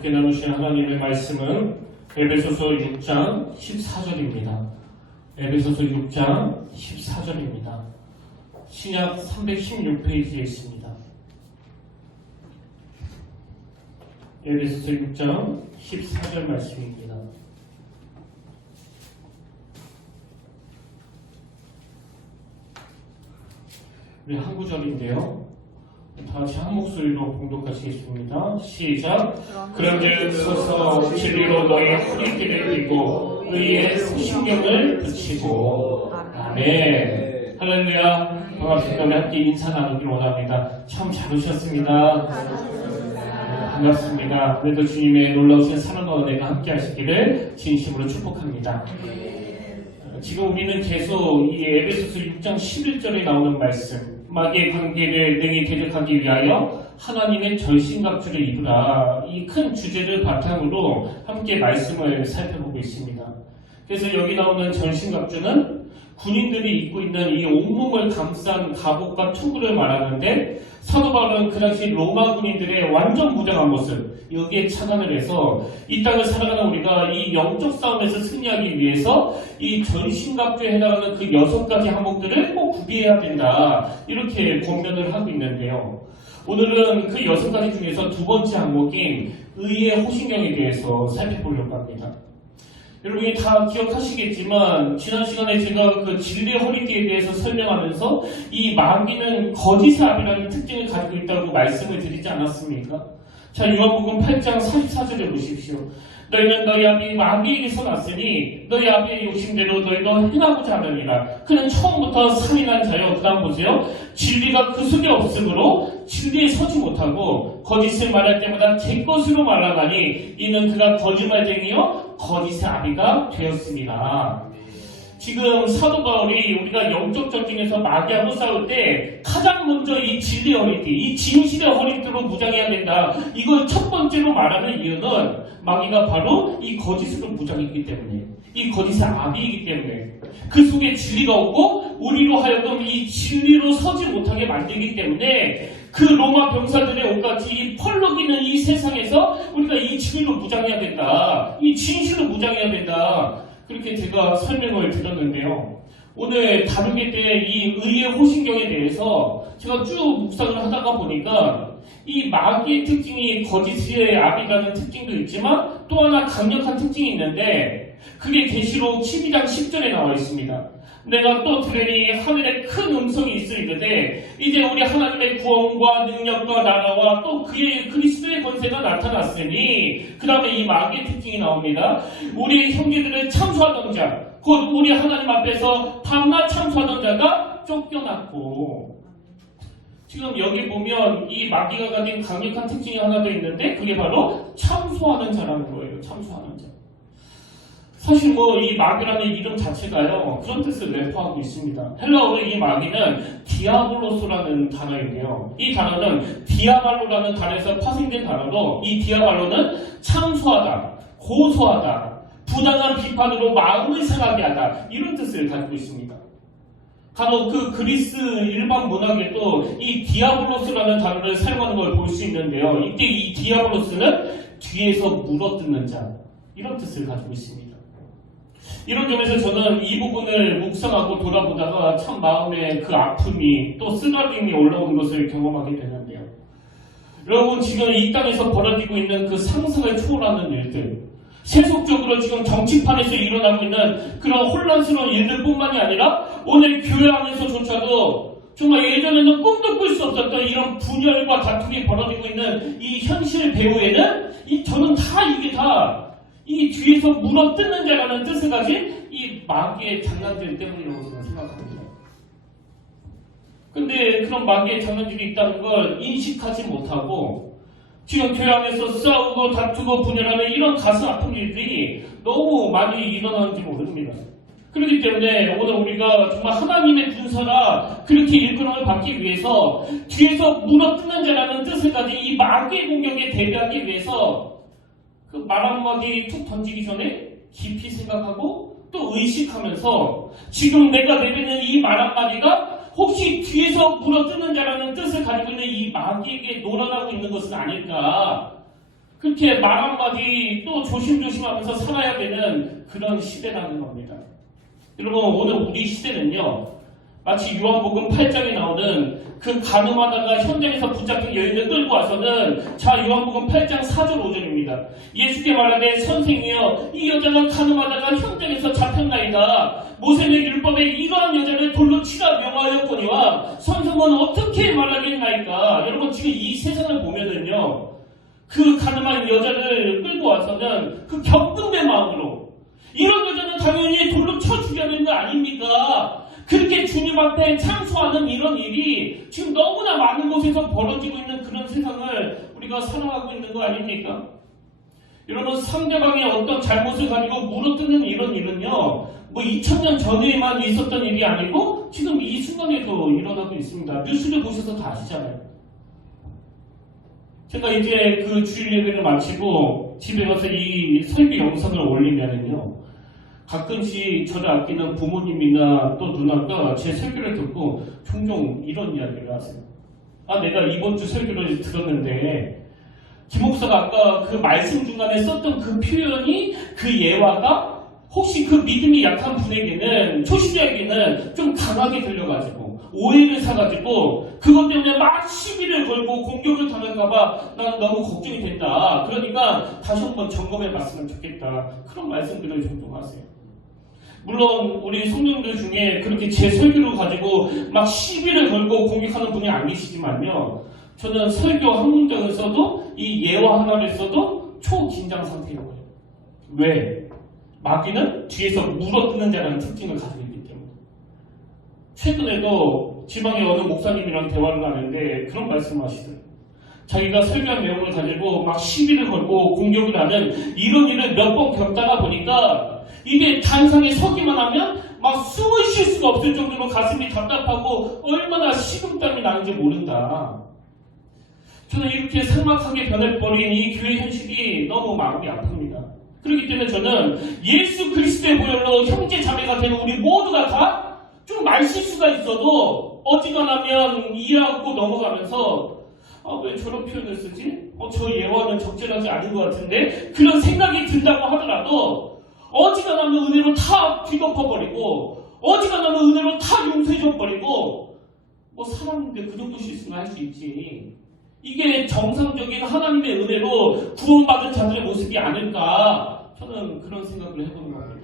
함께 나누신 하나님의 말씀은 에베소서 6장 14절입니다. 에베소서 6장 14절입니다. 신약 316페이지에 있습니다. 에베소서 6장 14절 말씀입니다. 우리 한 구절인데요. 다 같이 한 목소리로 봉독하시겠습니다. 시작. 그런즉 서서 진리로 너희 허리띠를 띠고 의의 신경을 붙이고. 아멘. 할렐루야. 반갑습니다. 우리 함께 인사 나누기를 원합니다. 참 잘 오셨습니다. 반갑습니다. 그래도 주님의 놀라우신 사랑과 은혜가 함께 하시기를 진심으로 축복합니다. 지금 우리는 계속 이 에베소서 6장 11절에 나오는 말씀, 마귀의 관계를 능히 대적하기 위하여 하나님의 전신갑주를 입으라, 이 큰 주제를 바탕으로 함께 말씀을 살펴보고 있습니다. 그래서 여기 나오는 전신갑주는 군인들이 입고 있는 이 온몸을 감싼 갑옷과 투구를 말하는데, 사도 바울은 그 당시 로마 군인들의 완전 무장한 모습, 여기에 착안을 해서 이 땅을 살아가는 우리가 이 영적 싸움에서 승리하기 위해서 이 전신갑주에 해당하는 그 6가지 항목들을 꼭 구비해야 된다, 이렇게 권면을 하고 있는데요. 오늘은 그 6가지 중에서 두 번째 항목인 의의 호신경에 대해서 살펴보려고 합니다. 여러분이 다 기억하시겠지만 지난 시간에 제가 그 진리의 허리띠에 대해서 설명하면서 이 마귀는 거짓의 압이라는 특징을 가지고 있다고 말씀을 드리지 않았습니까? 자, 요한복음 8장 44절에 보십시오. 너희는 너희 아비 마귀에게서 났으니 너희 아비의 욕심대로 너희도 행하고자 하느니라. 그는 처음부터 살인한 자요. 그 다음 보세요. 진리가 그 속에 없으므로 진리에 서지 못하고 거짓을 말할 때마다 제 것으로 말하나니 이는 그가 거짓말쟁이요 거짓의 아비가 되었습니다. 지금 사도 바울이 우리가 영적 전쟁에서 마귀하고 싸울 때 가장 먼저 이 진리의 허리띠, 이 진실의 허리띠로 무장해야 된다, 이걸 첫 번째로 말하는 이유는 마귀가 바로 이 거짓으로 무장했기 때문에, 이 거짓의 아비이기 때문에, 그 속에 진리가 없고 우리로 하여금 이 진리로 서지 못하게 만들기 때문에 그 로마 병사들의 옷같이 이 펄럭이는 이 세상에서 우리가 이 진리로 무장해야 된다, 이 진실로 무장해야 된다, 그렇게 제가 설명을 드렸는데요. 오늘 다루게 될 이 의의 호신경에 대해서 제가 쭉 묵상을 하다가 보니까 이 마귀의 특징이 거짓의 압이라는 특징도 있지만 또 하나 강력한 특징이 있는데, 그게 계시록 12장 10절에 나와 있습니다. 내가 또 들으니 하늘에 큰 음성이 있으리되 이제 우리 하나님의 구원과 능력과 나라와 또 그의 그리스도의 권세가 나타났으니, 그 다음에 이 마귀의 특징이 나옵니다. 우리 형제들을 참수하던 자, 곧 우리 하나님 앞에서 밤낮 참수하던 자가 쫓겨났고, 지금 여기 보면 이 마귀가 가진 강력한 특징이 하나 더 있는데 그게 바로 참수하는 자라는 거예요. 참수하는 자. 사실 이 마귀라는 이름 자체가요, 그런 뜻을 내포하고 있습니다. 헬라어로 이 마귀는 디아블로스라는 단어인데요. 이 단어는 디아발로라는 단어에서 파생된 단어로, 이 디아발로는 참수하다, 고소하다, 부당한 비판으로 마음을 상하게 하다, 이런 뜻을 가지고 있습니다. 간혹 그 그리스 일반 문학에도 이 디아블로스라는 단어를 사용하는 걸 볼 수 있는데요. 이때 이 디아블로스는 뒤에서 물어뜯는 자, 이런 뜻을 가지고 있습니다. 이런 점에서 저는 이 부분을 묵상하고 돌아보다가 참 마음에 그 아픔이 또 쓰라림이 올라오는 것을 경험하게 되는데요. 여러분, 지금 이 땅에서 벌어지고 있는 그 상상을 초월하는 일들, 세속적으로 지금 정치판에서 일어나고 있는 그런 혼란스러운 일들뿐만이 아니라 오늘 교회 안에서조차도 정말 예전에는 꿈도 꿀 수 없었던 이런 분열과 다툼이 벌어지고 있는 이 현실 배후에는 저는 이게 다 이 뒤에서 물어뜯는 자라는 뜻을 가진 이 마귀의 장난들 때문이라고 저는 생각합니다. 근데 그런 마귀의 장난들이 있다는 걸 인식하지 못하고 지금 교회 안에서 싸우고 다투고 분열하는 이런 가슴 아픈 일들이 너무 많이 일어나는지 모릅니다. 그렇기 때문에 오늘 우리가 정말 하나님의 군사라 그렇게 일컬음을 받기 위해서 뒤에서 물어뜯는 자라는 뜻을 가진 이 마귀의 공격에 대비하기 위해서 그 말 한마디 툭 던지기 전에 깊이 생각하고 또 의식하면서 지금 내가 내뱉는 이 말 한마디가 혹시 뒤에서 물어뜯는 자라는 뜻을 가지고 있는 이 마귀에게 놀아나고 있는 것은 아닐까, 그렇게 말 한마디 또 조심조심하면서 살아야 되는 그런 시대라는 겁니다. 여러분, 오늘 우리 시대는요, 마치 요한복음 8장에 나오는 그 가늠하다가 현장에서 붙잡힌 여인을 끌고 와서는, 자, 요한복음 8장 4절 5절입니다. 예수께 말하되 선생이여, 이 여자가 가늠하다가 현장에서 잡혔나이다. 모세는 율법에 이러한 여자를 돌로 치라 명하였거니와 선생은 어떻게 말하겠나이까. 여러분, 지금 이 세상을 보면은요, 그 가늠한 여자를 끌고 와서는 그 격분된 마음으로, 이런 여자는 당연히 돌로 쳐 죽여야 되는 거 아닙니까? 그렇게 주님 앞에 창수하는 이런 일이 지금 너무나 많은 곳에서 벌어지고 있는 그런 세상을 우리가 살아가고 있는 거 아닙니까? 여러분, 상대방의 어떤 잘못을 가지고 물어뜯는 이런 일은요, 뭐 2000년 전에만 있었던 일이 아니고 지금 이 순간에도 일어나고 있습니다. 뉴스를 보셔서 다 아시잖아요. 제가 이제 그 주일 예배를 마치고 집에 가서 이 설교 영상을 올리면은요, 가끔씩 저를 아끼는 부모님이나 또 누나가 제 설교를 듣고 종종 이런 이야기를 하세요. 아, 내가 이번 주 설교를 들었는데 김 목사가 아까 그 말씀 중간에 썼던 그 표현이, 그 예화가 혹시 그 믿음이 약한 분에게는, 초신자에게는 좀 강하게 들려가지고 오해를 사가지고 그것 때문에 막 시비를 걸고 공격을 당할까봐 난 너무 걱정이 된다. 그러니까 다시 한번 점검해 봤으면 좋겠다. 그런 말씀들을 종종 하세요. 물론 우리 성도님들 중에 그렇게 제 설교를 가지고 막 시비를 걸고 공격하는 분이 안 계시지만요, 저는 설교 한 문장을 써도, 이 예화 하나를 써도 초긴장 상태라고요. 왜? 마귀는 뒤에서 물어뜯는 자라는 특징을 가지고 있기 때문에. 최근에도 지방의 어느 목사님이랑 대화를 하는데 그런 말씀을 하시더라고요. 자기가 설교한 내용을 가지고 막 시비를 걸고 공격을 하는 이런 일을 몇 번 겪다가 보니까 이게 단상에 서기만 하면 막 숨을 쉴 수가 없을 정도로 가슴이 답답하고 얼마나 식은땀이 나는지 모른다. 저는 이렇게 삭막하게 변해버린 이 교회 현실이 너무 마음이 아픕니다. 그렇기 때문에 저는 예수 그리스도의 보혈로 형제 자매가 되는 우리 모두가 다 좀 말실수가 있어도 어지간하면 이해하고 넘어가면서, 아, 왜 저런 표현을 쓰지? 저 예화는 적절하지 않은 것 같은데? 그런 생각이 든다고 하더라도 어지간하면 은혜로 다 뒤덮어버리고, 어지간하면 은혜로 다 용서해줘버리고, 뭐 사람인데 그 정도 실수는 할 수 있지. 이게 정상적인 하나님의 은혜로 구원받은 자들의 모습이 아닐까, 저는 그런 생각을 해보는 겁니다.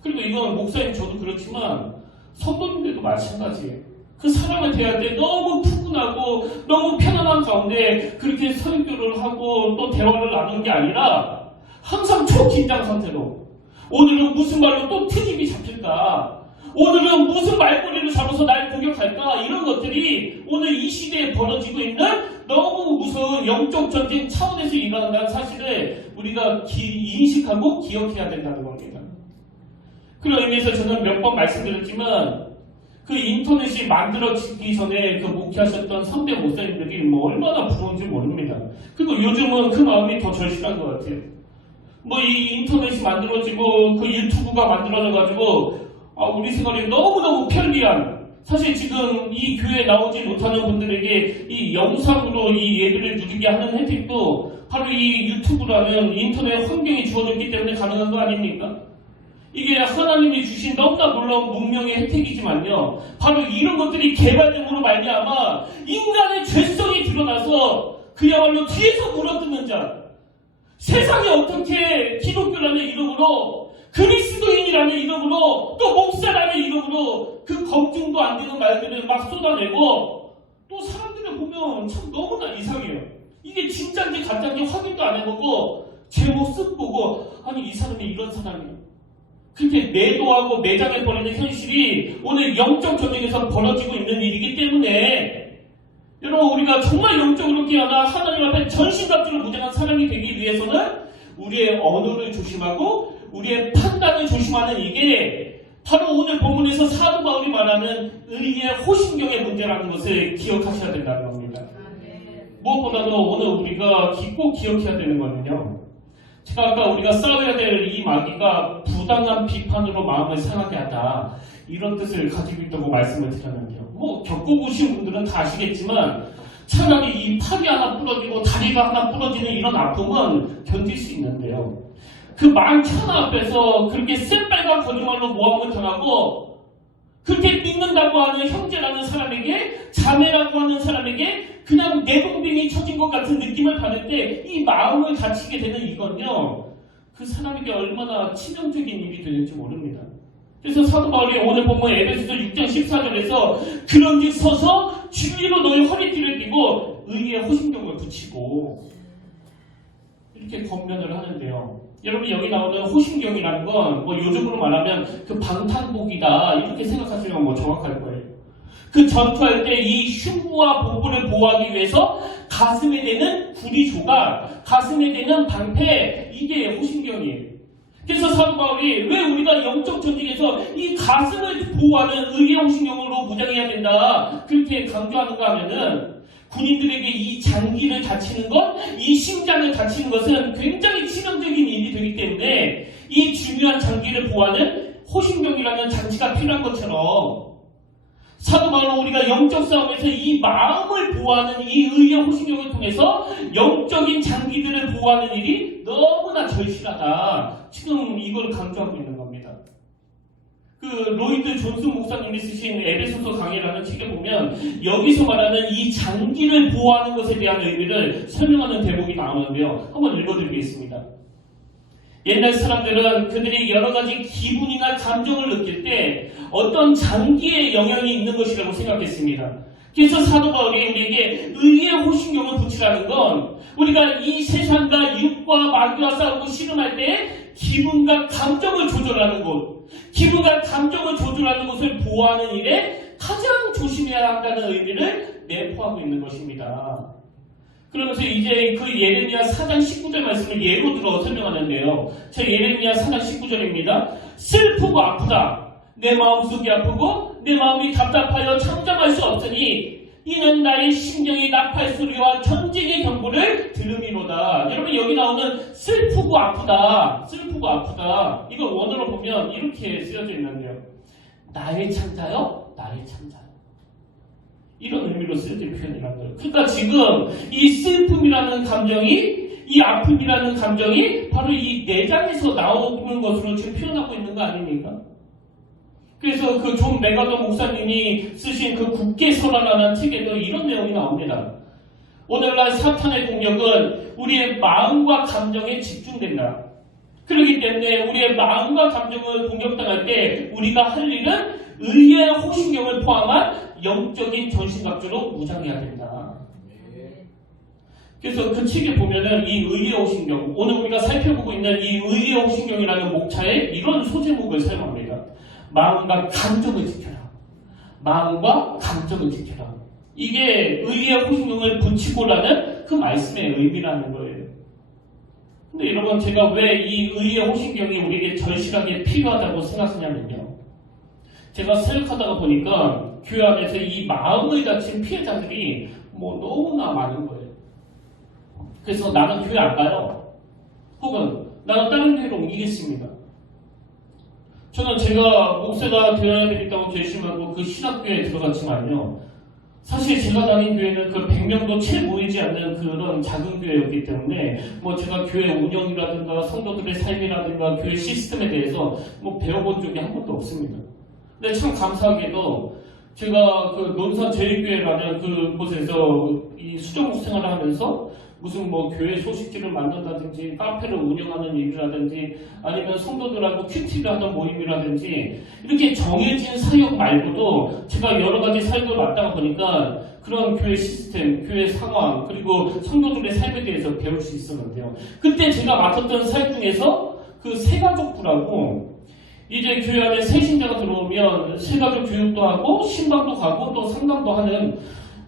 그리고 이건 목사님 저도 그렇지만 성도님들도 마찬가지예요. 그 사람을 대할 때 너무 푸근하고 너무 편안한 가운데 그렇게 설교를 하고 또 대화를 나누는 게 아니라 항상 초긴장 상태로, 오늘은 무슨 말로 또 트집이 잡힐까, 오늘은 무슨 말꼬리를 잡아서 날 공격할까, 이런 것들이 오늘 이 시대에 벌어지고 있는 너무 무서운 영적 전쟁 차원에서 일어난다는 사실을 우리가 인식하고 기억해야 된다는 겁니다. 그런 의미에서 저는 몇 번 말씀드렸지만 그 인터넷이 만들어지기 전에 그 목회하셨던 선배 목사님들이 뭐 얼마나 부러운지 모릅니다. 그리고 요즘은 그 마음이 더 절실한 것 같아요. 뭐 이 인터넷이 만들어지고 그 유튜브가 만들어져가지고 우리 생활이 너무너무 편리한, 사실 지금 이 교회에 나오지 못하는 분들에게 이 영상으로 이 예배를 누리게 하는 혜택도 바로 이 유튜브라는 인터넷 환경이 주어졌기 때문에 가능한 거 아닙니까? 이게 하나님이 주신 너무나 놀라운 문명의 혜택이지만요, 바로 이런 것들이 개발됨으로 말미암아 인간의 죄성이 드러나서 그야말로 뒤에서 물어뜯는 자, 세상에 어떻게 기독교라는 이름으로, 그리스도인이라는 이름으로, 또 목사라는 이름으로 그 검증도 안 되는 말들을 막 쏟아내고, 또 사람들을 보면 참 너무나 이상해요. 이게 진짜인지 가짜인지 확인도 안 해보고 제목 쓱 보고, 아니 이 사람이 이런 사람이야, 그렇게 매도하고 매장해버리는 현실이 오늘 영적 전쟁에서 벌어지고 있는 일이기 때문에, 여러분, 우리가 정말 영적으로 깨어나 하나님 앞에 전신갑주로 무장한 사람이 되기 위해서는 우리의 언어를 조심하고 우리의 판단을 조심하는, 이게 바로 오늘 본문에서 사도 바울이 말하는 의의 호신경의 문제라는 것을 기억하셔야 된다는 겁니다. 무엇보다도 오늘 우리가 꼭 기억해야 되는 거는요, 제가 아까 우리가 싸워야 될 이 마귀가 부당한 비판으로 마음을 상하게 한다, 이런 뜻을 가지고 있다고 말씀을 드렸는데요. 뭐 겪어보신 분들은 다 아시겠지만 차라리 이 팔이 하나 부러지고 다리가 하나 부러지는 이런 아픔은 견딜 수 있는데요. 그 만천하 앞에서 그렇게 새빨간 거짓말로 모함을 당하고 그렇게 믿는다고 하는 형제라는 사람에게, 자매라고 하는 사람에게 그냥 내동댕이 쳐진 것 같은 느낌을 받을 때 이 마음을 다치게 되는 이건요, 그 사람에게 얼마나 치명적인 일이 되는지 모릅니다. 그래서 사도 바울이 오늘 본문 에베소서 6장 14절에서 그런즉 서서 주위로 너희 허리띠를 띠고 의의 호심경을 붙이고 이렇게 권면을 하는데요. 여러분, 여기 나오는 호심경이라는 건 뭐 요즘으로 말하면 그 방탄복이다 이렇게 생각하시면 뭐 정확할 거예요. 그 전투할 때 이 흉부와 복부를 보호하기 위해서 가슴에 대는 구리조각, 가슴에 대는 방패, 이게 호심경이에요. 그래서 사도 바울이 왜 우리가 영적 전쟁에서 이 가슴을 보호하는 의의 호심경으로 무장해야 된다 그렇게 강조하는가 하면은, 군인들에게 이 장기를 다치는 것, 이 심장을 다치는 것은 굉장히 치명적인 일이 되기 때문에 이 중요한 장기를 보호하는 호심경이라는 장치가 필요한 것처럼 사도 바울은 우리가 영적 싸움에서 이 마음을 보호하는 이 의의 호심경을 통해서 영적인 장기들을 보호하는 일이 너무나 절실하다. 지금 이걸 강조하고 있는 겁니다. 그 로이드 존슨 목사님이 쓰신 에베소서 강의라는 책에 보면 여기서 말하는 이 장기를 보호하는 것에 대한 의미를 설명하는 대목이 나오는데요. 한번 읽어드리겠습니다. 옛날 사람들은 그들이 여러 가지 기분이나 감정을 느낄 때 어떤 장기의 영향이 있는 것이라고 생각했습니다. 그래서 사도 바울이 우리에게 의의 호심경을 붙이라는 건 우리가 이 세상과 육과 마귀와 싸우고 씨름할 때 기분과 감정을 조절하는 곳, 기분과 감정을 조절하는 것을 보호하는 일에 가장 조심해야 한다는 의미를 내포하고 있는 것입니다. 그러면서 이제 그 예레미야 4장 19절 말씀을 예로 들어 설명하는데요. 저 예레미야 4장 19절입니다. 슬프고 아프다. 내 마음속이 아프고 내 마음이 답답하여 참잠할 수 없으니 이는 나의 심령이 나팔 소리와 전쟁의 경보를 들음이로다. 여러분, 여기 나오는 슬프고 아프다, 슬프고 아프다, 이걸 원어로 보면 이렇게 쓰여져 있는데요. 나의 창자요? 나의 창자요. 이런 의미로 쓰여진 표현이라는 거예요. 그러니까 지금 이 슬픔이라는 감정이, 이 아픔이라는 감정이 바로 이 내장에서 나오는 것으로 지금 표현하고 있는 거 아닙니까? 그래서 그 존 메가더 목사님이 쓰신 그 국계설화라는 책에도 이런 내용이 나옵니다. 오늘날 사탄의 공격은 우리의 마음과 감정에 집중된다. 그렇기 때문에 우리의 마음과 감정을 공격당할 때 우리가 할 일은 의의 호심경을 포함한 영적인 전신갑주로 무장해야 된다. 그래서 그 책에 보면은 이 의의 호심경, 오늘 우리가 살펴보고 있는 이 의의 호심경이라는 목차에 이런 소제목을 사용합니다. 마음과 감정을 지켜라. 마음과 감정을 지켜라. 이게 의의 호심경을 붙이고라는 그 말씀의 의미라는 거예요. 근데 여러분, 제가 왜 이 의의 호심경이 우리에게 절실하게 필요하다고 생각하냐면요. 제가 생각하다가 보니까 교회 안에서 이 마음을 다친 피해자들이 뭐 너무나 많은 거예요. 그래서 나는 교회 안 가요. 혹은 나는 다른 교회로 옮기겠습니다. 저는 제가 목사가 되어야 되겠다고 결심하고 그 신학교에 들어갔지만요. 사실 제가 다닌 교회는 그 100명도 채 모이지 않는 그런 작은 교회였기 때문에 뭐 제가 교회 운영이라든가 성도들의 삶이라든가 교회 시스템에 대해서 뭐 배워본 적이 한 번도 없습니다. 근데 참 감사하게도 제가 그 논산 제일교회라는 그곳에서 이 수정 목생활을 하면서 무슨 뭐 교회 소식지를 만든다든지 카페를 운영하는 일이라든지 아니면 성도들하고 큐티를 하는 모임이라든지 이렇게 정해진 사역 말고도 제가 여러 가지 사역을 맡다가 보니까 그런 교회 시스템, 교회 상황, 그리고 성도들의 삶에 대해서 배울 수 있었는데요. 그때 제가 맡았던 사역 중에서 그 새가족부라고 이제 교회 안에 새 신자가 들어오면 새가족 교육도 하고 신방도 가고 또 상담도 하는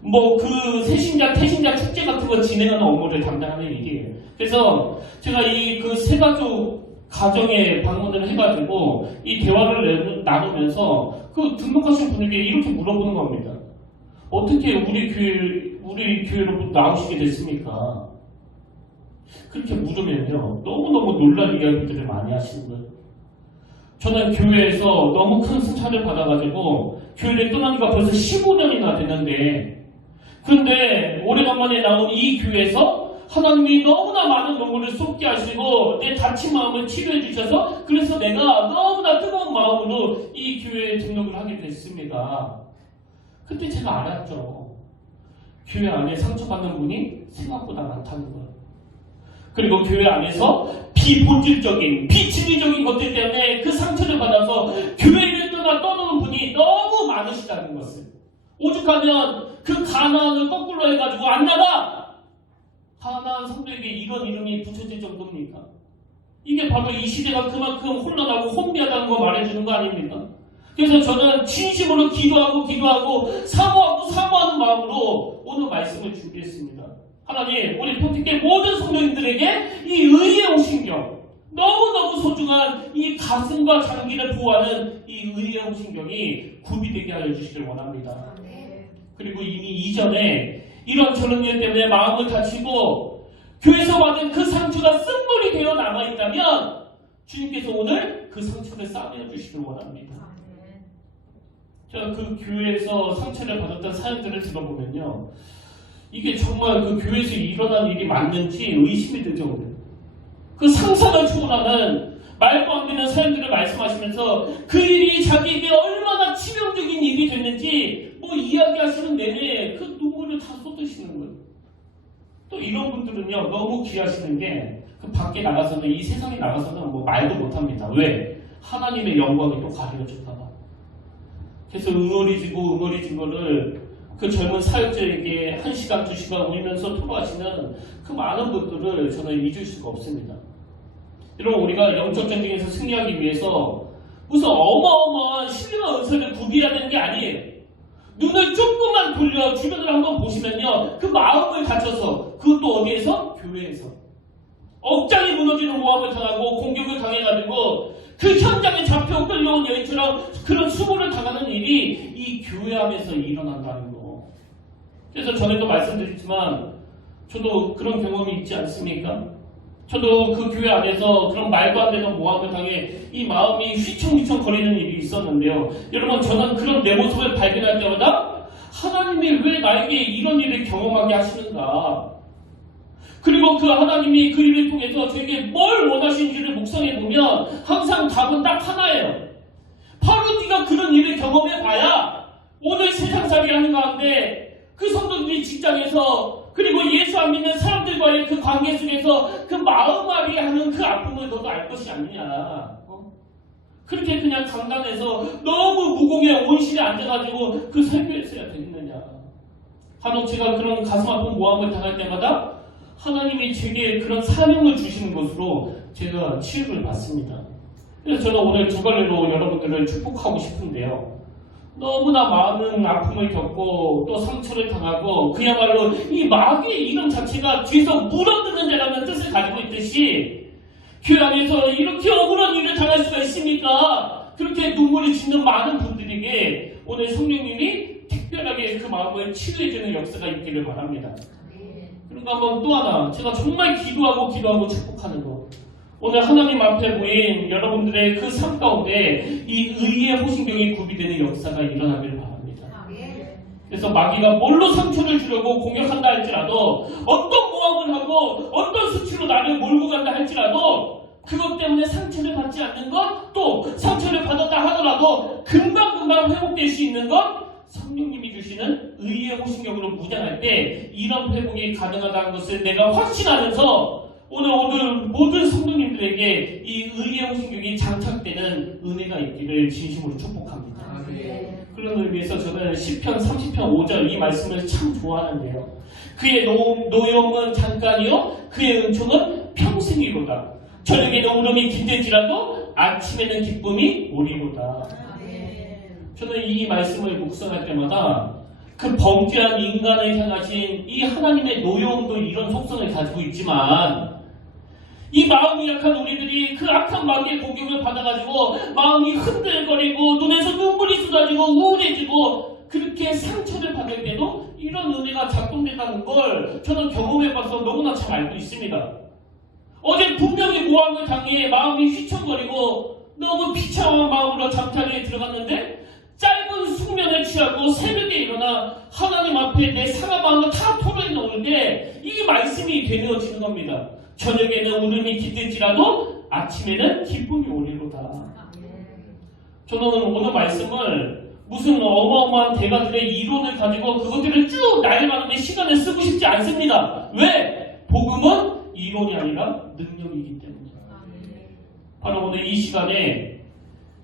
뭐 그 새신자, 태신자 축제 같은 거 진행하는 업무를 담당하는 일이에요. 그래서 제가 이 그 새가족 가정에 방문을 해가지고 이 대화를 나누면서 그 등록하신 분에게 이렇게 물어보는 겁니다. 어떻게 우리 교회로 나오시게 됐습니까? 그렇게 물으면요, 너무너무 놀랄 이야기들을 많이 하시는 거예요. 저는 교회에서 너무 큰 승차를 받아가지고 교회를 떠난 지가 벌써 15년이나 됐는데 그런데 오래간만에 나온 이 교회에서 하나님이 너무나 많은 눈물을 쏟게 하시고 내 다친 마음을 치료해 주셔서 그래서 내가 너무나 뜨거운 마음으로 이 교회에 등록을 하게 됐습니다. 그때 제가 알았죠. 교회 안에 상처받는 분이 생각보다 많다는 거예요. 그리고 교회 안에서 비본질적인, 비진리적인 것들 때문에 그 상처를 받아서 교회를 떠나는 분이 너무 많으시다는 것을. 오죽하면 그 가나안을 거꾸로 해가지고 안 나가! 가나안 성도에게 이런 이름이 붙여질 정도입니까? 이게 바로 이 시대가 그만큼 혼란하고 혼미하다는 거 말해주는 거 아닙니까? 그래서 저는 진심으로 기도하고 사모하는 마음으로 오늘 말씀을 준비했습니다. 하나님, 우리 평택교회 모든 성도님들에게 이 의의 오신경, 너무너무 소중한 이 가슴과 장기를 보호하는 이 의의 오신경이 구비되게 하여 주시길 원합니다. 그리고 이미 이전에 이런 저런 일 때문에 마음을 다치고 교회에서 받은 그 상처가 쓴물이 되어 남아있다면 주님께서 오늘 그 상처를 싸매어 주시길 원합니다. 제가 그 교회에서 상처를 받았던 사연들을 들어보면요, 이게 정말 그 교회에서 일어난 일이 맞는지 의심이 들 정도예요. 그 상상을 초월하는 말도 안 되는 사연들을 말씀하시면서 그 일이 자기에게 얼마나 치명적인 일이 됐는지 뭐 이야기하시는 내내 그 눈물을 다 쏟으시는 거예요. 또 이런 분들은요, 너무 귀하시는 게 그 밖에 나가서는, 이 세상에 나가서는 뭐 말도 못합니다. 왜? 하나님의 영광이 또 가려질까 봐. 그래서 응어리진 거를 그 젊은 사역자에게 1시간, 2시간 울면서 토로하시는 그 많은 분들을 저는 잊을 수가 없습니다. 여러분, 우리가 영적 전쟁에서 승리하기 위해서 무슨 어마어마한 신령한 은사를 구비해야 되는 게 아니에요. 눈을 조금만 돌려 주변을 한번 보시면요, 그 마음을 다쳐서, 그것도 어디에서? 교회에서 억장이 무너지는 모함을 당하고 공격을 당해가지고 그 현장에 잡혀 끌려온 여인처럼 그런 수모를 당하는 일이 이 교회 안에서 일어난다는 거. 그래서 전에도 말씀드렸지만 저도 그런 경험이 있지 않습니까? 저도 그 교회 안에서 그런 말도 안 되는 모함을 당해 이 마음이 휘청휘청 거리는 일이 있었는데요. 여러분, 저는 그런 내 모습을 발견할 때마다 하나님이 왜 나에게 이런 일을 경험하게 하시는가? 그리고 그 하나님이 그 일을 통해서 저에게 뭘 원하시는지를 묵상해보면 항상 답은 딱 하나예요. 바로 네가 그런 일을 경험해봐야 오늘 세상살이 하는 가운데 그 성도들이 직장에서 그리고 예수 안 믿는 사람들과의 그 관계 속에서 그 마음앓이 하는 그 아픔을 너도 알 것이 아니냐. 그렇게 그냥 강단에서 너무 무공에 온실에 앉아가지고 그 설교했어야 되겠느냐. 간혹 제가 그런 가슴 아픈 모함을 당할 때마다 하나님이 제게 그런 사명을 주시는 것으로 제가 치유를 받습니다. 그래서 저는 오늘 두 갈래로 여러분들을 축복하고 싶은데요. 너무나 많은 아픔을 겪고 또 상처를 당하고 그야말로 이 마귀의 이름 자체가 뒤에서 물어드는 자라는 뜻을 가지고 있듯이 교회 안에서 이렇게 억울한 일을 당할 수가 있습니까? 그렇게 눈물을 짓는 많은 분들에게 오늘 성령님이 특별하게 그 마음을 치유해주는 역사가 있기를 바랍니다. 그런가 하면 또 하나, 제가 정말 기도하고 축복하는 것. 오늘 하나님 앞에 모인 여러분들의 그 삶 가운데 이 의의 호신경이 구비되는 역사가 일어나길 바랍니다. 그래서 마귀가 뭘로 상처를 주려고 공격한다 할지라도, 어떤 모함을 하고 어떤 수치로 나를 몰고 간다 할지라도 그것 때문에 상처를 받지 않는 것, 또 상처를 받았다 하더라도 금방금방 회복될 수 있는 것, 성령님이 주시는 의의 호신경으로 무장할 때 이런 회복이 가능하다는 것을 내가 확신하면서 오늘 모든 성도님들에게 이 의의 호신경이 장착되는 은혜가 있기를 진심으로 축복합니다. 그런 의미에서 저는 시편 30편 5절 이 말씀을 참 좋아하는데요. 그의 노여움은 잠깐이요 그의 은총은 평생이로다. 저녁에는 울음이 긴들지라도 아침에는 기쁨이 오리로다. 저는 이 말씀을 묵상할 때마다 그 범죄한 인간을 향하신 이 하나님의 노여움도 이런 속성을 가지고 있지만 이 마음이 약한 우리들이 그 악한 마귀의 공격을 받아가지고 마음이 흔들거리고 눈에서 눈물이 쏟아지고 우울해지고 그렇게 상처를 받을 때도 이런 은혜가 작동된다는 걸 저는 경험해봐서 너무나 잘 알고 있습니다. 어제 분명히 모함을 당해 마음이 휘청거리고 너무 비참한 마음으로 잠자리에 들어갔는데 짧은 숙면을 취하고 새벽에 일어나 하나님 앞에 내 사랑하는 다 토로해 놓을 때 이 말씀이 되어지는 겁니다. 저녁에는 울음이 깃들지라도 아침에는 기쁨이 오리로다. 저는 오늘 말씀을 무슨 어마어마한 대가들의 이론을 가지고 그것들을 쭉 나열하는데 시간을 쓰고 싶지 않습니다. 왜? 복음은 이론이 아니라 능력이기 때문에. 바로 오늘 이 시간에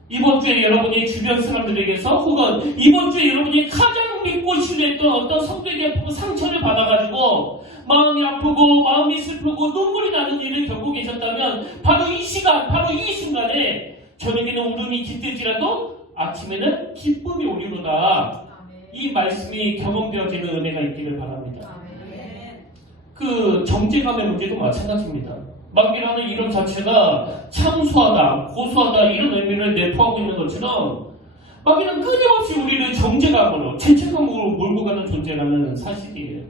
이번 주에 여러분이 주변 사람들에게서 혹은 이번 주에 여러분이 가장 믿고 신뢰했던 어떤 성도에게 상처를 받아가지고 마음이 아프고 마음이 슬프고 눈물이 나는 일을 겪고 계셨다면 바로 이 시간, 바로 이 순간에 저녁에는 울음이 깃들지라도 아침에는 기쁨이 오리로다. 이 말씀이 경험되어지는 은혜가 있기를 바랍니다. 그 정죄감의 문제도 마찬가지입니다. 마귀라는 이름 자체가 참소하다, 고소하다 이런 의미를 내포하고 있는 것처럼 마귀는 끊임없이 우리를 정죄감으로, 죄책감으로 몰고 가는 존재라는 사실이에요.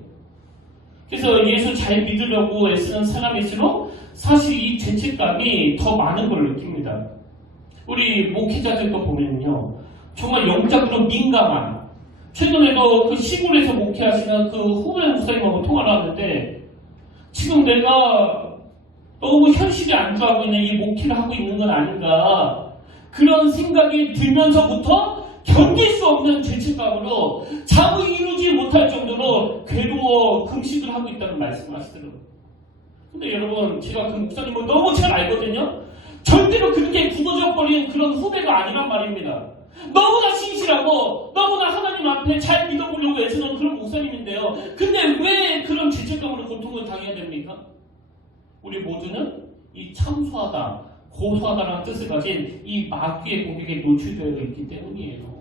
그래서 예수 잘 믿으려고 애쓰는 사람일수록 사실 이 죄책감이 더 많은 걸 느낍니다. 우리 목회자들도 보면요, 정말 영적으로 민감한, 최근에도 그 시골에서 목회하시는 그 후배 목사님하고 통화를 하는데 지금 내가 너무 현실에 안주하고 있는 이 목회를 하고 있는 건 아닌가, 그런 생각이 들면서부터 견딜 수 없는 죄책감으로 잠을 이루지 못할 정도로 괴로워 금식을 하고 있다는 말씀을 하시더라고요. 근데 여러분, 제가 그 목사님을 너무 잘 알거든요. 절대로 그렇게 굳어져 버린 그런 후배가 아니란 말입니다. 너무나 신실하고 너무나 하나님 앞에 잘 믿어보려고 애쓰는 그런 목사님인데요. 근데 왜 그런 죄책감으로 고통을 당해야 됩니까? 우리 모두는 이 참소하다, 고소하다라는 뜻을 가진 이 마귀의 공격에 노출되어 있기 때문이에요.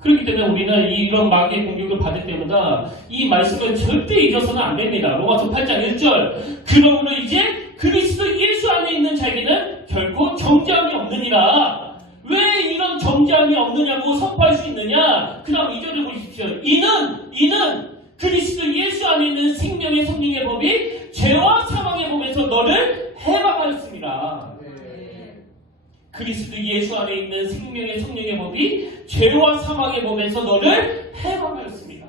그렇기 때문에 우리는 이런 마귀의 공격을 받을 때마다 이 말씀을 절대 잊어서는 안 됩니다. 로마서 8장 1절. 그러므로 이제 그리스도 예수 안에 있는 자에게는 결코 정죄함이 없느니라. 왜 이런 정죄함이 없느냐고 선포할 수 있느냐? 그 다음 2절을 보십시오. 이는 그리스도 예수 안에 있는 생명의 성령의 법이 죄와 사망의 법에서 너를 해방하였습니다. 그리스도 예수 안에 있는 생명의 성령의 법이 죄와 사망의 법에서 너를 해방하였습니다.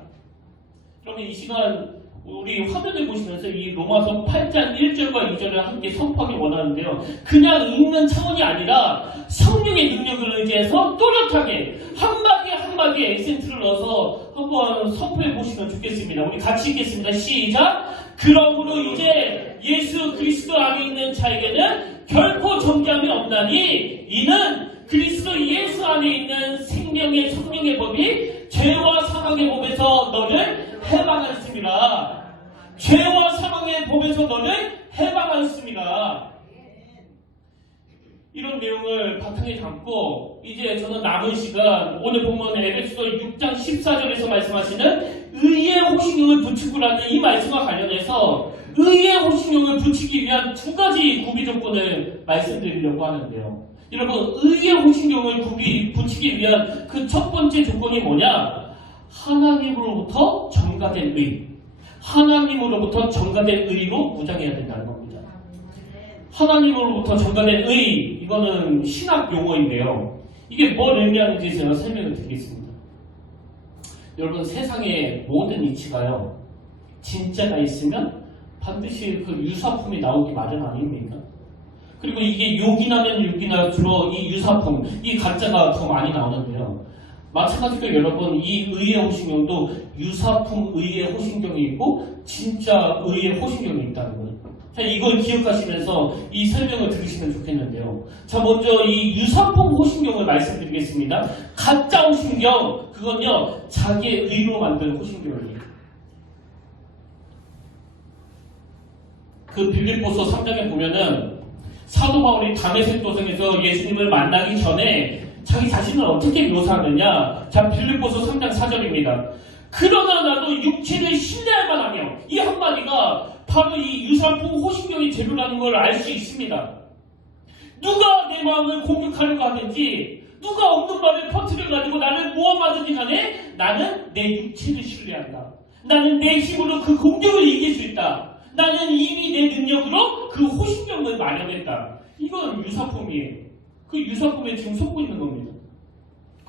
그러면 이 시간 우리 화면을 보시면서 이 로마서 8장 1절과 2절을 함께 선포하기 원하는데요. 그냥 읽는 차원이 아니라 성령의 능력을 의지해서 또렷하게 한마디 한마디에 액센트를 넣어서 한번 선포해 보시면 좋겠습니다. 우리 같이 읽겠습니다. 시작! 그러므로 이제 예수 그리스도 안에 있는 자에게는 결코 정죄함이 없나니 이는 그리스도 예수 안에 있는 생명의 성령의 법이 죄와 사망의 법에서 너를 해방하였습니다. 죄와 사망의 법에서 너를 해방하였습니다. 이런 내용을 바탕에 담고 이제 저는 남은 시간 오늘 보면 에베소서 6장 14절에서 말씀하시는 의의 호신용을 붙이고라는 이 말씀과 관련해서 의의 호신용을 붙이기 위한 두 가지 구비 조건을 말씀드리려고 하는데요. 여러분, 의의 호신용을 붙이기 위한 그 첫 번째 조건이 뭐냐? 하나님으로부터 전가된 의. 하나님으로부터 전가된 의로 무장해야 된다는 겁니다. 하나님으로부터 전가된 의, 이거는 신학 용어인데요. 이게 뭘 의미하는지 제가 설명을 드리겠습니다. 여러분, 세상의 모든 이치가요, 진짜가 있으면 반드시 그 유사품이 나오기 마련 아닙니까? 그리고 이게 욕이 나면 욕이 날수록 이 유사품, 이 가짜가 더 많이 나오는데요. 마찬가지로 여러분, 이 의의 호신경도 유사품 의의 호신경이 있고 진짜 의의 호신경이 있다는 거예요. 자, 이걸 기억하시면서 이 설명을 들으시면 좋겠는데요. 자, 먼저 이 유사품 호신경을 말씀드리겠습니다. 가짜 호신경, 그건요, 자기의 의로 만든 호신경이에요. 그 빌립보서 3장에 보면은 사도 바울이 다메섹 도성에서 예수님을 만나기 전에 자기 자신을 어떻게 묘사하느냐? 자, 빌립보서 3장 4절입니다. 그러나 나도 육체를 신뢰할 만하며, 이 한마디가 바로 이 유사품 호신경의 재료라는 걸 알 수 있습니다. 누가 내 마음을 공격하려고 하든지, 누가 없는 말을 퍼뜨려가지고 나를 모함하든지 간에 나는 내 육체를 신뢰한다. 나는 내 힘으로 그 공격을 이길 수 있다. 나는 이미 내 능력으로 그 호신경을 마련했다. 이건 유사품이에요. 그 유사품에 지금 속고 있는 겁니다.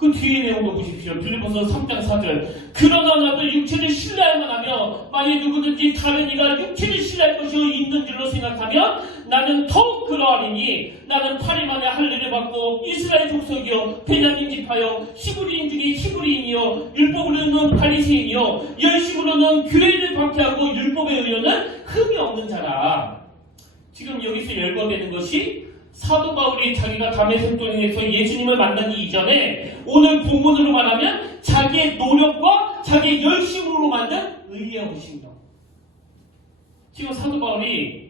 그 뒤에 내용도 보십시오. 빌립보서 3장 4절. 그러나 나도 육체를 신뢰할만 하며 만일 누구든지 다른 이가 육체를 신뢰할 것이 있는 줄로 생각하면 나는 더욱 그러하리니 나는 파리만에 할례를 받고 이스라엘 족속이요 베냐민 지파요 히브리인 중에 히브리인이요 율법으로는 바리새인이요 열심으로는 교회를 박해하고 율법에 의하는 흠이 없는 자라. 지금 여기서 열거되는 것이 사도 바울이 자기가 다메섹 도행에서 예수님을 만나기 이전에 오늘 본문으로 말하면 자기의 노력과 자기의 열심으로 만든 의의 호신경. 지금 사도 바울이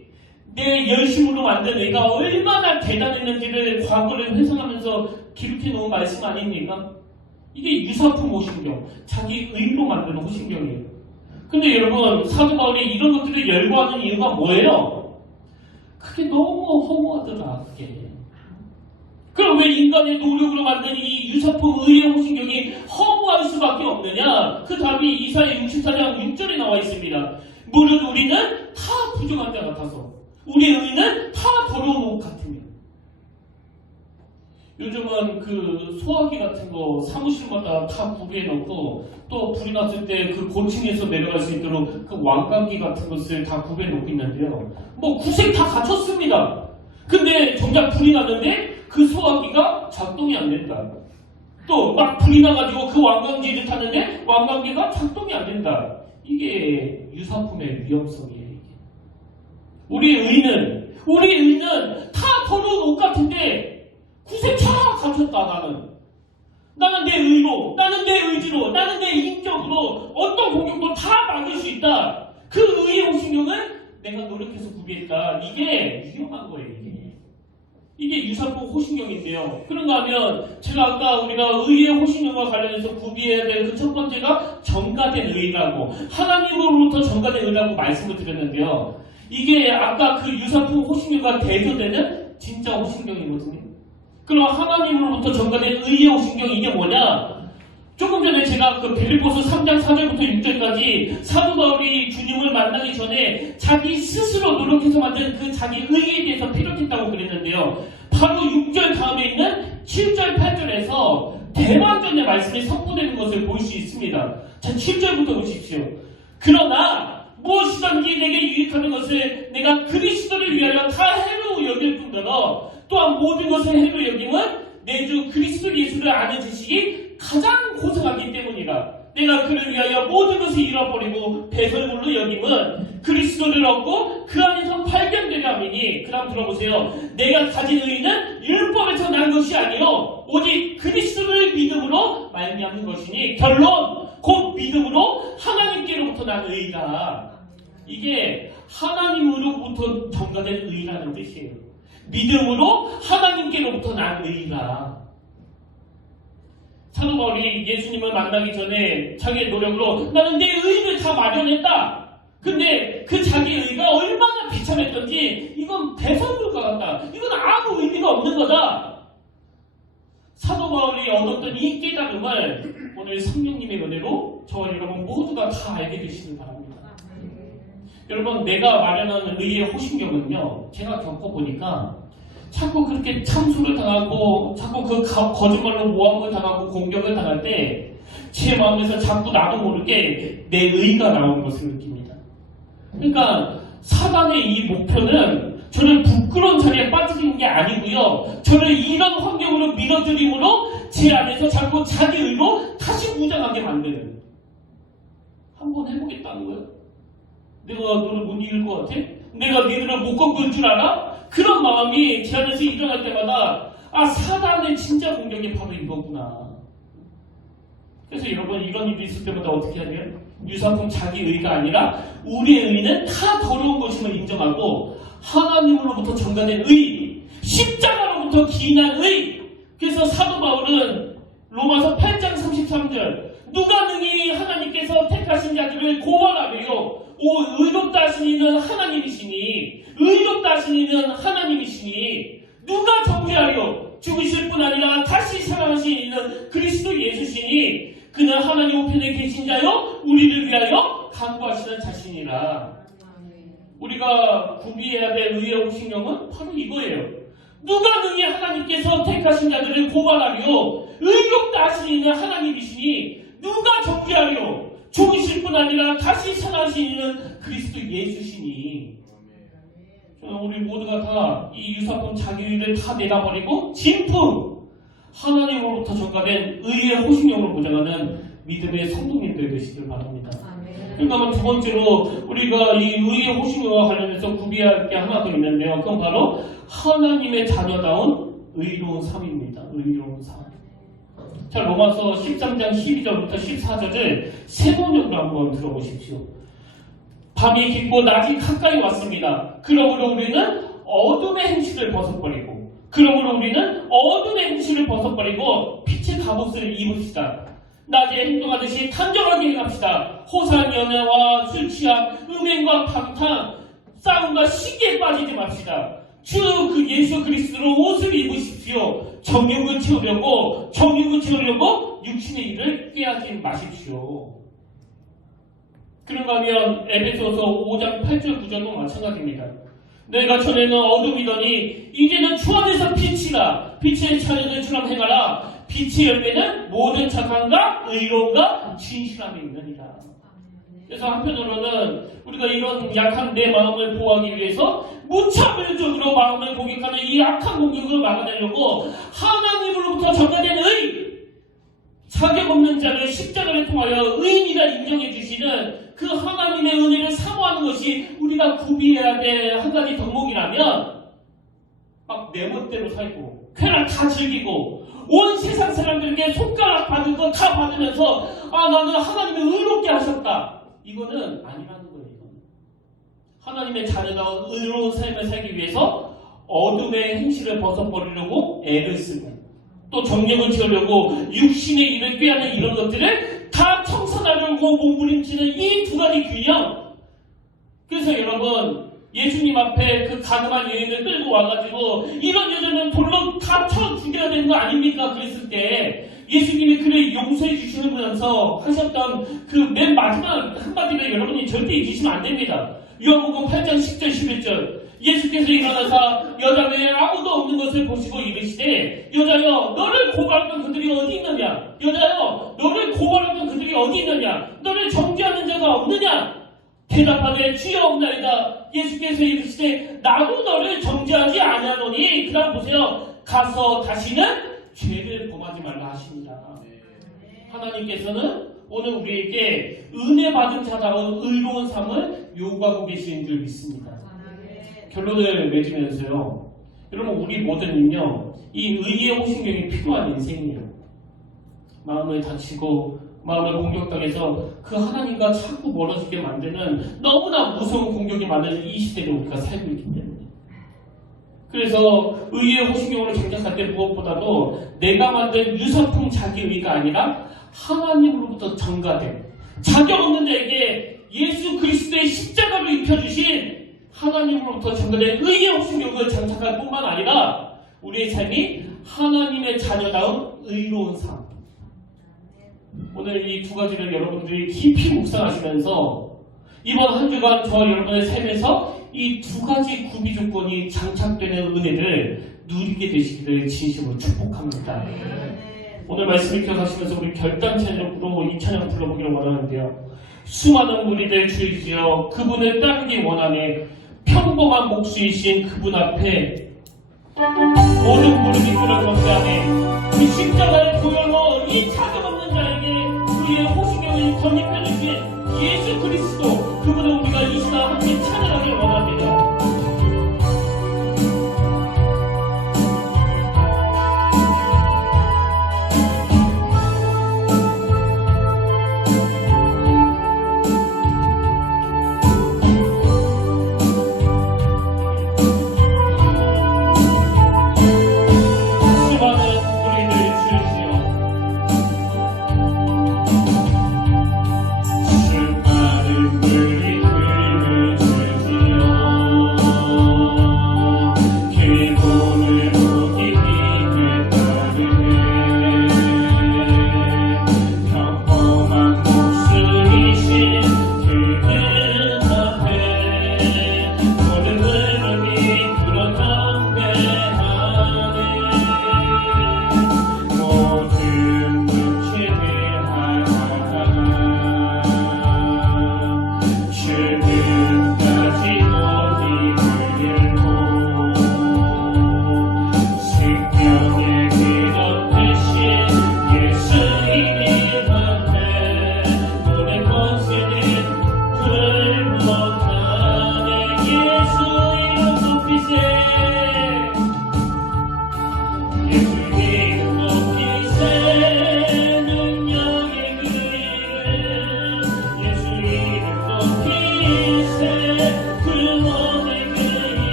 내 열심으로 만든 의가 얼마나 대단했는지를 과거를 회상하면서 기록해 놓은 말씀 아닙니까? 이게 유사품 호신경, 자기 의로 만든 호신경이에요. 근데 여러분, 사도 바울이 이런 것들을 열거하는 이유가 뭐예요? 그게 너무 허무하더라, 그게. 그럼 왜 인간의 노력으로 만든 이 유사품 의의 호신경이 허무할 수밖에 없느냐? 그 답이 이사야 64장 6절에 나와 있습니다. 무릇 우리는 다 부정한 자 같아서 우리의 의는 다 더러운 옷 같으며. 요즘은 그 소화기 같은 거 사무실마다 다 구비해놓고 또 불이 났을 때 그 고층에서 내려갈 수 있도록 그 왕관기 같은 것을 다 구비해놓고 있는데요. 뭐 구색 다 갖췄습니다. 근데 정작 불이 났는데 그 소화기가 작동이 안 된다. 또 막 불이 나가지고 그 왕관기를 타는데 왕관기가 작동이 안 된다. 이게 유사품의 위험성이에요. 우리의 의는 다 더러운 옷 같은데 구색 다 갖췄다. 나는 내 의로, 나는 내 의지로, 나는 내 인격으로 어떤 공격도 다 막을 수 있다. 그 의의 호신경을 내가 노력해서 구비했다. 이게 위험한 거예요. 이게 유사품 호신경인데요. 그런가 하면 제가 아까 우리가 의의 호신경과 관련해서 구비해야 될 그 첫 번째가 정가된 의라고, 하나님으로부터 정가된 의라고 말씀을 드렸는데요. 이게 아까 그 유사품 호신경과 대조되는 진짜 호신경이거든요. 그럼 하나님으로부터 전가된 의의 호신경이 이게 뭐냐? 조금 전에 제가 그 빌립보서 3장 4절부터 6절까지 사도 바울이 주님을 만나기 전에 자기 스스로 노력해서 만든 그 자기 의에 대해서 피력했다고 그랬는데요. 바로 6절 다음에 있는 7절 8절에서 대반전의 말씀이 선포되는 것을 볼 수 있습니다. 자, 7절부터 보십시오. 그러나 무엇이든지 내게 유익하는 것을 내가 그리스도를 위하여 다 해로 여길 뿐더러 또한 모든 것을 해로 여김은 내 주 그리스도 예수를 아는 지식이 가장 고상하기 때문이다. 내가 그를 위하여 모든 것을 잃어버리고 배설물로 여김은 그리스도를 얻고 그 안에서 발견되려 함이니. 그 다음 들어보세요. 내가 가진 의는 율법에서 난 것이 아니요 오직 그리스도를 믿음으로 말미암는 것이니 결론 곧 믿음으로 하나님께로부터 난 의다. 이게 하나님으로부터 전가된 의라는 뜻이에요. 믿음으로 하나님께로부터 난 의라. 사도 바울이 예수님을 만나기 전에 자기의 노력으로 나는 내 의를 다 마련했다. 근데 그 자기 의가 얼마나 비참했던지 이건 배설물과 같다. 이건 아무 의미가 없는 거다. 사도 바울이 얻었던 이 깨달음을 오늘 성령님의 은혜로 저와 여러분 모두가 다 알게 되시길 바랍니다. 여러분, 내가 마련한 의의 호신경은요, 제가 겪어보니까 자꾸 그렇게 참수를 당하고 자꾸 그 거짓말로 모함을 당하고 공격을 당할 때 제 마음에서 자꾸 나도 모르게 내 의가 나오는 것을 느낍니다. 그러니까 사단의 이 목표는 저를 부끄러운 자리에 빠뜨리는 게 아니고요, 저를 이런 환경으로 밀어들임으로 제 안에서 자꾸 자기 의로 다시 무장하게 만드는. 한번 해보겠다는 거예요. 내가 너를 못 이길 것 같아? 내가 니들을 못 꺾을 줄 알아? 그런 마음이 제 안에서 일어날 때마다 아, 사단의 진짜 공격이 바로 이거구나. 그래서 여러분, 이런 일이 있을 때마다 어떻게 해야 돼요? 유사품 자기 의가 아니라 우리의 의는 다 더러운 것임을 인정하고 하나님으로부터 전가된 의, 십자가로부터 기인한 의. 그래서 사도 바울은 로마서 8장 33절 누가 능히 하나님께서 택하신 자들을 고발하리요? 오, 의롭다 하신 이는 하나님이시니, 의롭다 하신 이는 하나님이시니, 누가 정죄하리요? 죽으실 뿐 아니라 다시 살아나신 이는 그리스도 예수시니, 그는 하나님 우편에 계신 자요 우리를 위하여 간구하시는 자신이라. 우리가 구비해야 될 의의 호신경은 바로 이거예요. 누가 능히 하나님께서 택하신 자들을 고발하리요? 의롭다 하시는 하나님이시니 누가 정죄하리요? 죽으실 뿐 아니라 다시 살아나시는 그리스도 예수시니. 우리 모두가 다 이 유사품 자기를 다 내다버리고 진품 하나님으로부터 전가된 의의 호신형으로 보장하는 믿음의 성도님들 되시길 바랍니다. 그러니까 두 번째로 우리가 이 의의 호신형과 관련해서 구비할 게 하나 더 있는데요. 그건 바로 하나님의 자녀다운 의로운 삶입니다. 의로운 삶. 자, 로마서 13장 12절부터 14절을 세 번역으로 한번 들어보십시오. 밤이 깊고 낮이 가까이 왔습니다. 그러므로 우리는 어둠의 행실을 벗어버리고 빛의 갑옷을 입읍시다. 낮에 행동하듯이 단정하게 행합시다. 호사한 연애와 술 취함, 음행과 방탕, 싸움과 시기에 빠지지 맙시다. 주 그 예수 그리스도로 옷을 입으십시오. 정욕을 채우려고 육신의 일을 꾀하지 마십시오. 그런가 하면 에베소서 5장 8절 9절도 마찬가지입니다. 너희가 전에는 어둠이더니 이제는 주 안에서 빛이라. 빛의 자녀들처럼 행하라. 빛의 열매는 모든 착함과 의로움과 진실함이 있느니라. 그래서 한편으로는 우리가 이런 약한 내 마음을 보호하기 위해서 무차별적으로 마음을 공격하는 이 악한 공격을 막아내려고 하나님으로부터 전가된 의, 자격 없는 자를 십자가를 통하여 의인이라 인정해 주시는 그 하나님의 은혜를 사모하는 것이 우리가 구비해야 될 한 가지 덕목이라면, 막 내 멋대로 살고 쾌락 다 즐기고 온 세상 사람들에게 손가락 받은 거 다 받으면서 나는 하나님이 의롭게 하셨다, 이거는 아니라는 거예요. 하나님의 자녀다운 의로운 삶을 살기 위해서 어둠의 행실을 벗어버리려고 애를 쓰고 또 정력을 지으려고 육신의 일을 꾀하는 이런 것들을 다 청산하려고 몸부림치는 이 두 가지 균형. 그래서 여러분, 예수님 앞에 그 가늠한 여인을 끌고 와가지고 이런 여자는 돌로 다 쳐 죽여야 되는 거 아닙니까? 그랬을 때 예수님이 그를 용서해 주시면서 하셨던 그 맨 마지막 한마디를 여러분이 절대 잊으시면 안 됩니다. 요한복음 8장 10절 11절 예수께서 일어나사 여자 외에 아무도 없는 것을 보시고 이르시되 여자여 너를 고발하던 그들이 어디 있느냐? 여자여 너를 고발하던 그들이 어디 있느냐? 너를 정죄하는 자가 없느냐? 대답하되 주여 없나이다. 예수께서 이르시되 나도 너를 정죄하지 아니하노니. 그 다음 보세요. 가서 다시는 죄를 범하지 말라 하십니다. 하나님께서는 오늘 우리에게 은혜 받은 자다운 의로운 삶을 요구하고 계시는 줄 믿습니다. 결론을 맺으면서요, 여러분, 우리 모두는요 이 의의 호신경이 필요한 인생이에요. 마음을 다치고 마음을 공격당해서 그 하나님과 자꾸 멀어지게 만드는 너무나 무서운 공격이 많은 이 시대를 우리가 살고 있기 때문에, 그래서 의의 호신경을 장착할 때 무엇보다도 내가 만든 유사품 자기의가 아니라 하나님으로부터 전가된 자격 없는 자에게 예수 그리스도의 십자가를 입혀주신 하나님으로부터 전가된 의의 호신경을 장착할 뿐만 아니라 우리의 삶이 하나님의 자녀다운 의로운 삶. 오늘 이 두 가지를 여러분들이 깊이 묵상하시면서 이번 한 주간 저와 여러분의 삶에서 이 두 가지 구비 조건이 장착되는 은혜를 누리게 되시기를 진심으로 축복합니다. 오늘 말씀을 기억하시면서 우리 결단 찬양으로 이 찬양 불러보기를 원하는데요. 수많은 무리들 주의지어 그분을 따르기 원하네. 평범한 목수이신 그분 앞에 모든 무릎이 꿇어 경배하네. 그 십자가의 보혈로 이 자격 없는 자에게 우리의 호신경을 건립해주신 예수 그리스도, 그분을 우리가 이 시간 함께 찬양하길 원합니다. 수많은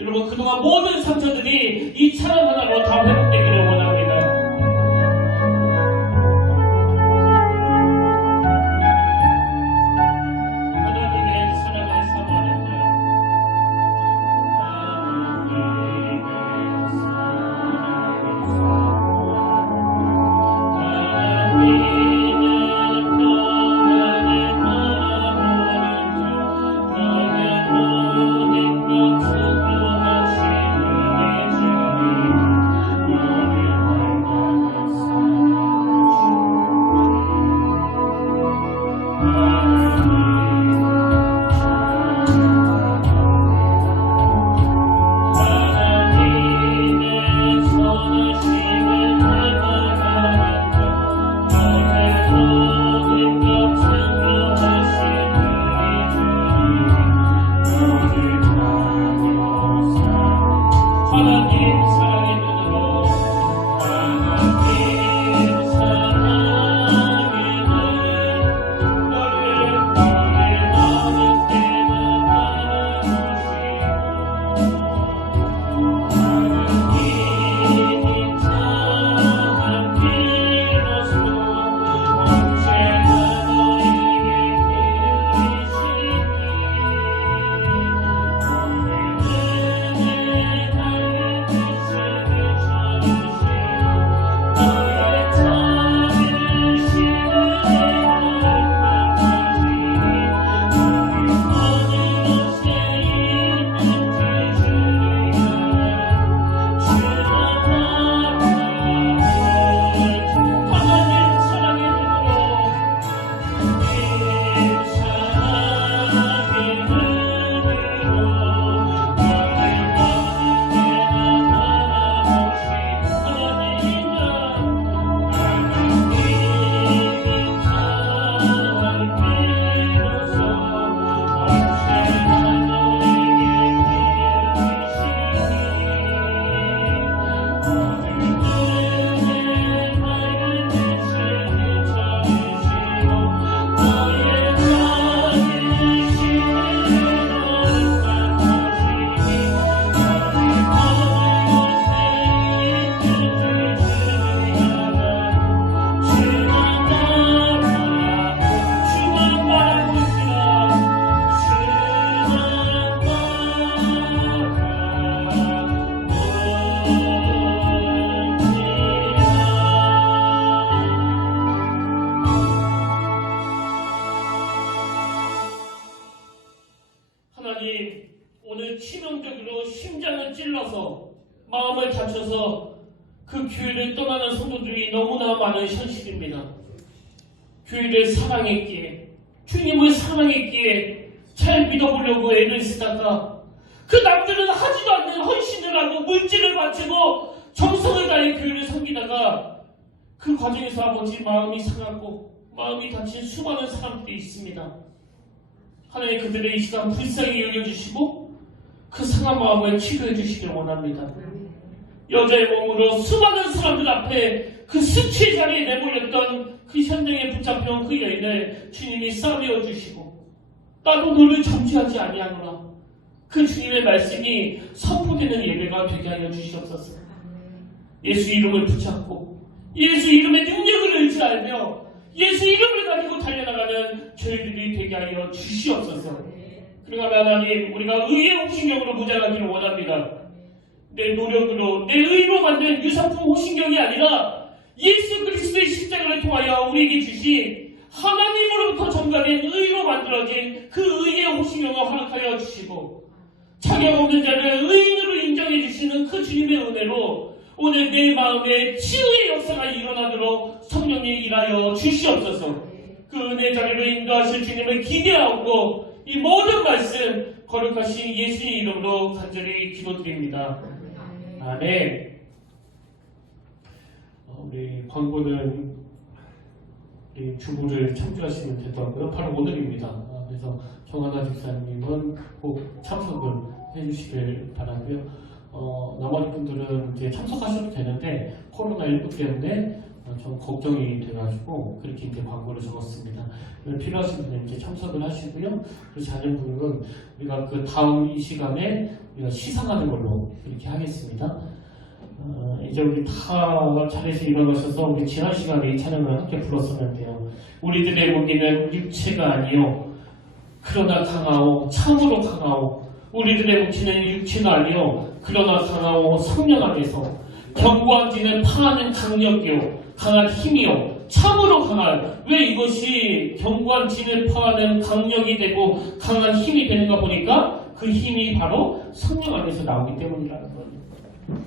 여러분 그동안 모든 상처들이 이 찬양 하나로 다 회복되기를 원합니다. 하나님의 사랑을 사모하는 자, 하나님, 오늘 치명적으로 심장을 찔러서 마음을 다쳐서 그 교회를 떠나는 성도들이 너무나 많은 현실입니다. 교회를 사랑했기에, 주님을 사랑했기에 잘 믿어보려고 애를 쓰다가 그 남들은 하지도 않는 헌신을 하고 물질을 바치고 정성을 다해 교회를 섬기다가 그 과정에서 아버지 마음이 상하고 마음이 다친 수많은 사람들이 있습니다. 하나님 그들의 이 시간 불쌍히 여겨주시고 그 상한 마음을 치료해 주시길 원합니다. 여자의 몸으로 수많은 사람들 앞에 그 수치의 자리에 내몰렸던 그 현장에 붙잡혀온 그 여인을 주님이 싸매어 주시고 나도 너를 정죄하지 아니하노라. 그 주님의 말씀이 선포되는 예배가 되게 하여 주시옵소서. 예수 이름을 붙잡고 예수 이름의 능력을 의지하며 예수 이름을 가지고 달려나가는 저희들이 되게 하여 주시옵소서. 그러나 하나님, 우리가 의의 홍신경으로 무장하기를 원합니다. 내 노력으로, 내 의로 만든 유사품 홍신경이 아니라 예수 그리스도의 십자가를 통하여 우리에게 주신 하나님으로부터 전가된 의로 만들어진 그 의의 홍신경을 허락하여 주시고 자격 없는 자를 의인으로 인정해 주시는 그 주님의 은혜로 오늘 내 마음에 치유의 역사가 일어나도록 성령님 일하여 주시옵소서. 그 은혜 자리로 인도하실 주님을 기대하고 이 모든 말씀 거룩하신 예수의 이름으로 간절히 기도드립니다. 아멘. 우리 광고는 우리 주부를 참조하시면 되더라고요. 바로 오늘입니다. 그래서 정하나 집사님은 꼭 참석을 해주시길 바라고요. 나머지 분들은 이제 참석하셔도 되는데 코로나19 때문에 좀 걱정이 돼가지고 그렇게 이제 광고를 적었습니다. 필요하신 분은 이제 참석을 하시고요. 그리고 다른 분은 우리가 그 다음 이 시간에 우리가 시상하는 걸로 이렇게 하겠습니다. 이제 우리 다 자리에서 일어나셔서 우리 지난 시간에 이 찬양을 함께 불렀었는데요. 우리들의 무기는 육체가 아니요 그러나 강하오 참으로 강하오. 우리들의 무기는 육체가 아니요 그러나 강하오 성령 안에서 견고한 진을 파하는 강력이요 강한 힘이요 참으로 강한. 왜 이것이 견고한 진을 파하는 강력이 되고 강한 힘이 되는가 보니까 그 힘이 바로 성령 안에서 나오기 때문이라는 거예요.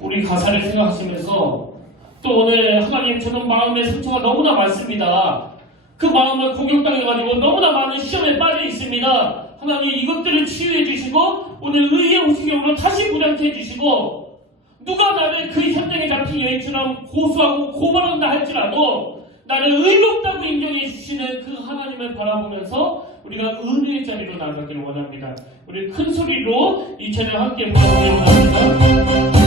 우리 가사를 생각하시면서 또 오늘 하나님 저는 마음의 상처가 너무나 많습니다. 그 마음을 공격당해가지고 너무나 많은 시험에 빠져 있습니다. 하나님 이것들을 치유해 주시고 오늘 의의 오시경으로 다시 부장케 해주시고 누가 나를 그 현장에 잡힌 여인처럼 고소하고 고발한다 할지라도 나를 의롭다고 인정해 주시는 그 하나님을 바라보면서 우리가 은혜의 자리로 나가기를 원합니다. 우리 큰 소리로 이 찬양 함께 부르기를 원합니다.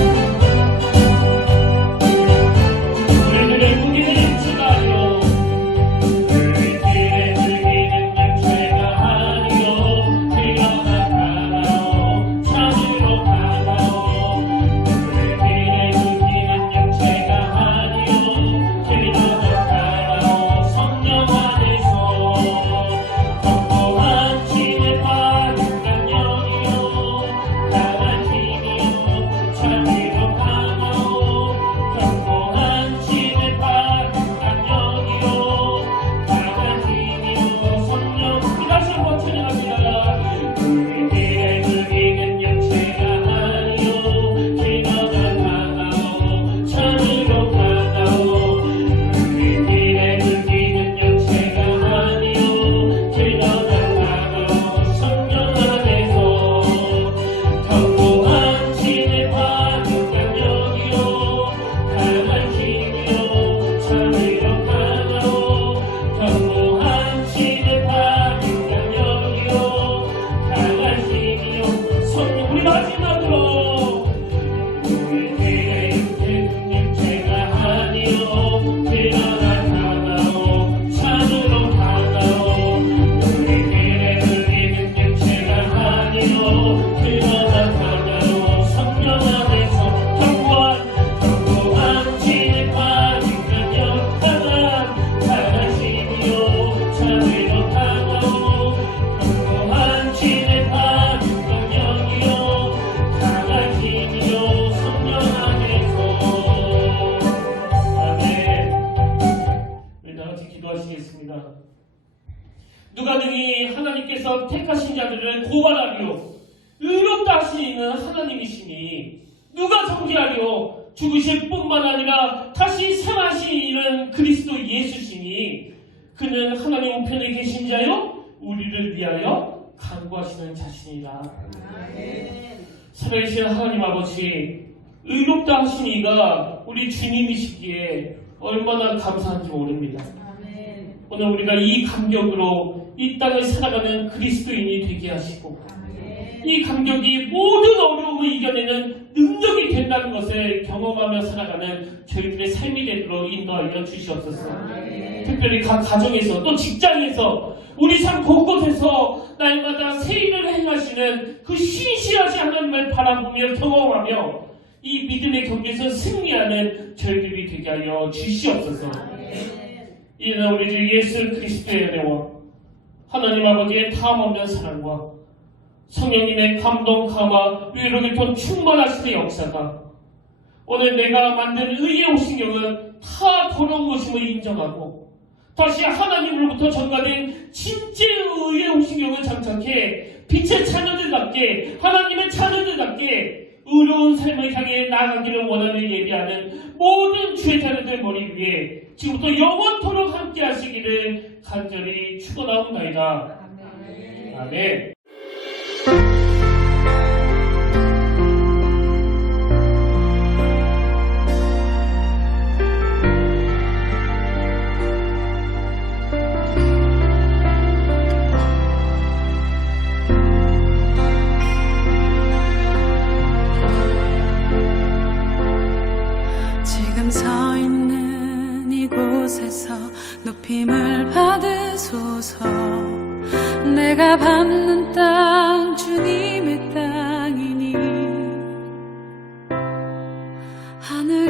우리들의 무기는 육체가 아니요 우리들의 무기는 육체가 아니요 그러나 강하오 참으로 강하오. 우리들의 무기는 육체가 아니요 그러나 강하오 성령 안에서 견고한 진을 파는 강력이요 강한 힘이요 참으로 강하오 견고한 진을 파는 강력이요 강한 힘이요 성령. 우리 다시 한번 찬양합니다. 우리들의 무기는 육체가 아니요 그러나 강하오 참으로 강하오. 우리들의 무기는 육체가 아니요 그러나 강하오 성령 안에서 견고한 진을 파는 강력이요 강한 힘이요 참으로 강하오 견고한 진을 파는 강력이요 강한 힘이요 성령. 우리 마지막으로 우리들의 육체가 아니요 그러나 강하오 참으로 강하오. 우리들의 무기는 육체가 아니요 그러나 강하오 성령 안에서 견고한 진을 파는 강력 강한 힘이요 참으로 강하오 견고한 진을 파는 강력이요 강한 힘이요 성령 안에서. 아멘. 우리 다같이 기도하시겠습니다. 누가 능히 하나님께서 택하신 자들을 고발하리요 의롭다 하시는 하나님이시니 누가 정죄하리요 죽으실 뿐만 아니라 다시 살아나시는 그리스도 예수시니 그는 하나님 우편에 계신 자요 우리를 위하여 간구하시는 자신이라. 살아계신 하나님 아버지 의롭다 하신 이가 우리 주님이시기에 얼마나 감사한지 모릅니다. 오늘 우리가 이 감격으로 이 땅을 살아가는 그리스도인이 되게 하시고 이 감격이 모든 어려움을 이겨내는 능력이 된다는 것을 경험하며 살아가는 저희들의 삶이 되도록 인도하여 주시옵소서. 특별히 각 가정에서 또 직장에서 우리 삶 곳곳에서 날마다 새 일을 행하시는 그 신실하신 하나님을 바라보며 경험하며 이 믿음의 경기에서 승리하는 저희들이 되게 하여 주시옵소서. 이는 우리 주 예수 그리스도의 은혜와 하나님 아버지의 탐없는 사랑과 성령님의 감동, 감화, 위로를 통 충만하시는 역사가 오늘 내가 만든 의의 오신경은 다 더러운 것임을 인정하고 다시 하나님으로부터 전가된 진짜의 의식령을 장착해 빛의 자녀들답게 하나님의 자녀들답게 의로운 삶을 향해 나아가기를 원하는 예비하는 모든 주의 자녀들 머리 위에 지금부터 영원토록 함께 하시기를 간절히 축원하옵나이다. 아멘. 지금 서 있는 이곳에서 높임을 받으소서. 내가 밟는 땅 주님의 땅이니 하늘